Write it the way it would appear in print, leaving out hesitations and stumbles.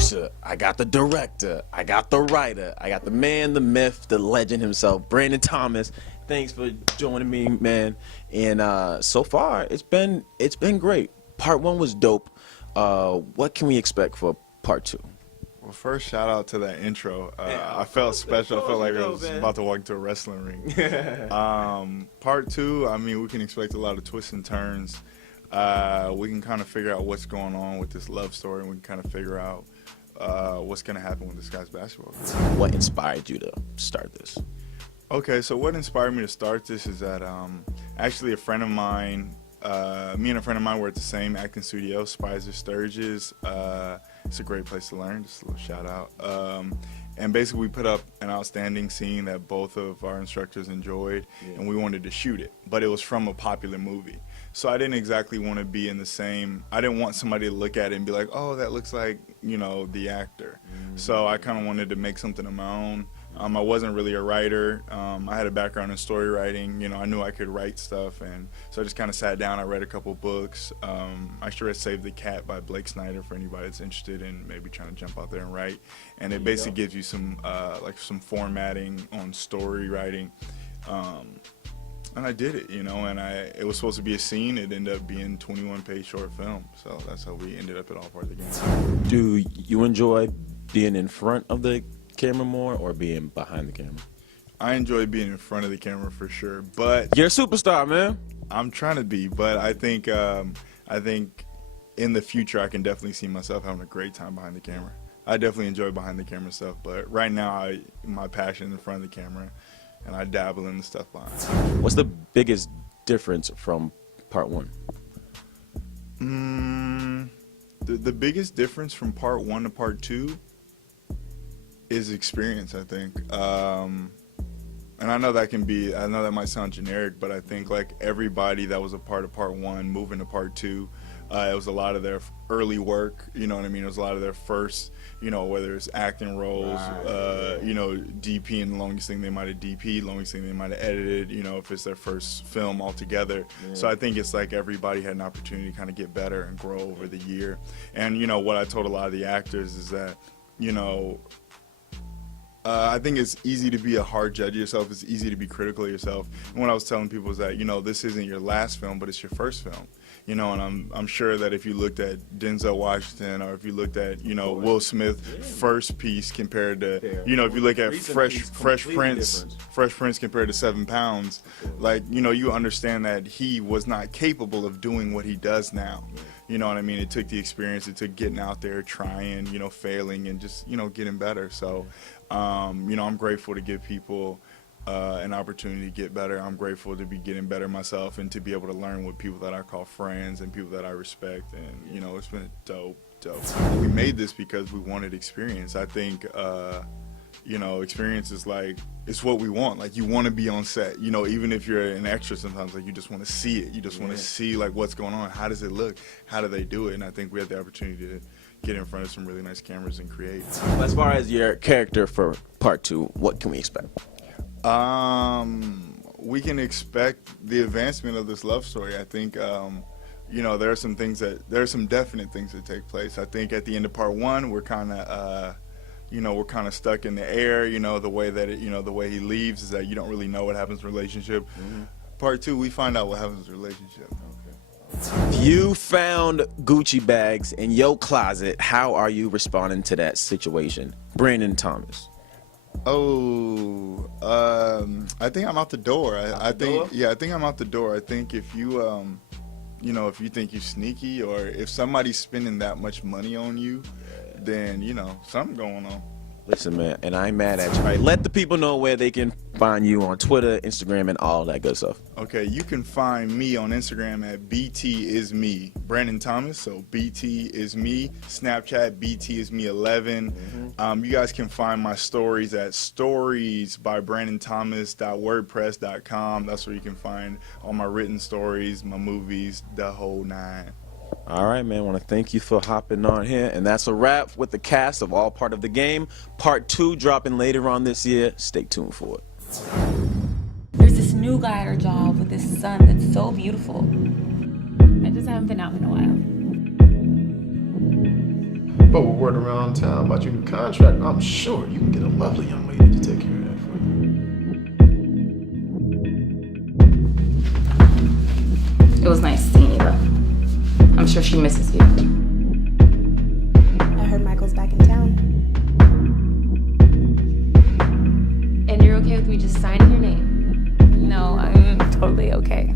producer, I got the director, I got the writer, I got the man, the myth, the legend himself, Brandon Thomas. Thanks for joining me, man. And so far, it's been great. Part 1 was dope. What can we expect for part 2? Well, first, shout out to that intro. I felt special. I felt like I was about to walk into a wrestling ring. Part 2, I mean, we can expect a lot of twists and turns. We can kind of figure out what's going on with this love story, and we can kind of figure out what's going to happen with this guy's basketball career. What inspired you to start this? Okay, so what inspired me to start this is that actually a friend of mine, me and a friend of mine were at the same acting studio, Spicer Sturgis. It's a great place to learn, just a little shout out. And basically we put up an outstanding scene that both of our instructors enjoyed, and we wanted to shoot it, but it was from a popular movie. So I didn't exactly want to be in the same, I didn't want somebody to look at it and be like, oh, that looks like, you know, the actor. So I kind of wanted to make something of my own. I wasn't really a writer. I had a background in story writing. You know, I knew I could write stuff, and so I just kind of sat down. I read a couple books. I actually read Save the Cat by Blake Snyder for anybody that's interested in maybe trying to jump out there and write. And it basically gives you some like some formatting on story writing. And I did it, you know, and it was supposed to be a scene. It ended up being 21-page short film. So that's how we ended up at All Part of the Game. Do you enjoy being in front of the camera more or being behind the camera? I enjoy being in front of the camera for sure, but You're a superstar, man. I'm trying to be, but I think in the future I can definitely see myself having a great time behind the camera. I definitely enjoy behind the camera stuff, but right now my passion is in front of the camera, and I dabble in the stuff behind. What's the biggest difference from part 1? The biggest difference from part 1 to part 2 is experience, I think. And I know that might sound generic, but I think like everybody that was a part of part 1 moving to part 2, it was a lot of their early work, you know what I mean? It was a lot of their first, you know, whether it's acting roles, you know, DP, and the longest thing they might have DP'd, longest thing they might have edited, you know, if it's their first film altogether. So I think it's like everybody had an opportunity to kind of get better and grow over the year. And, you know, what I told a lot of the actors is that, you know, I think it's easy to be a hard judge of yourself. It's easy to be critical of yourself. And what I was telling people is that, you know, this isn't your last film, but it's your first film. You know, and I'm sure that if you looked at Denzel Washington, or if you looked at, you know, Will Smith's first piece compared to, you know, if you look at Fresh Prince compared to 7 Pounds, like, you know, you understand that he was not capable of doing what he does now. You know what I mean? It took the experience, it took getting out there, trying, you know, failing, and just, you know, getting better. So, you know, I'm grateful to give people an opportunity to get better. I'm grateful to be getting better myself and to be able to learn with people that I call friends and people that I respect. And, you know, it's been dope. We made this because we wanted experience. I think, you know, experience is like, it's what we want. Like, you want to be on set, you know, even if you're an extra sometimes, like, you just want to see it. You just want to see, like, what's going on. How does it look? How do they do it? And I think we had the opportunity to get in front of some really nice cameras and create. As far as your character for part 2, what can we expect? We can expect the advancement of this love story. I think, you know, there are some definite things that take place. I think at the end of part 1, we're kind of, you know, we're kind of stuck in the air. You know, the way that the way he leaves is that you don't really know what happens in the relationship. Part 2, we find out what happens in the relationship. You found Gucci bags in your closet. How are you responding to that situation? Brandon Thomas. I think I'm out the door. I think I'm out the door. I think if you, you know, if you think you're sneaky, or if somebody's spending that much money on you, then, you know, something going on. Listen, man, and I ain't mad at you. All right, let the people know where they can find you on Twitter, Instagram, and all that good stuff. Okay, you can find me on Instagram at BTisme, Brandon Thomas, so BT is me. Snapchat, BT is me 11. You guys can find my stories at storiesbybrandonthomas.wordpress.com. That's where you can find all my written stories, my movies, the whole nine. All right, man. I want to thank you for hopping on here. And that's a wrap with the cast of All Part of the Game. Part 2 dropping later on this year. Stay tuned for it. There's this new guy at our job with this son that's so beautiful. I just haven't been out in a while. But with word around town about your new contract, I'm sure you can get a lovely young lady to take care of that for you. It was nice seeing you, though. I'm sure she misses you. I heard Michael's back in town. And you're okay with me just signing your name? No, I'm totally okay.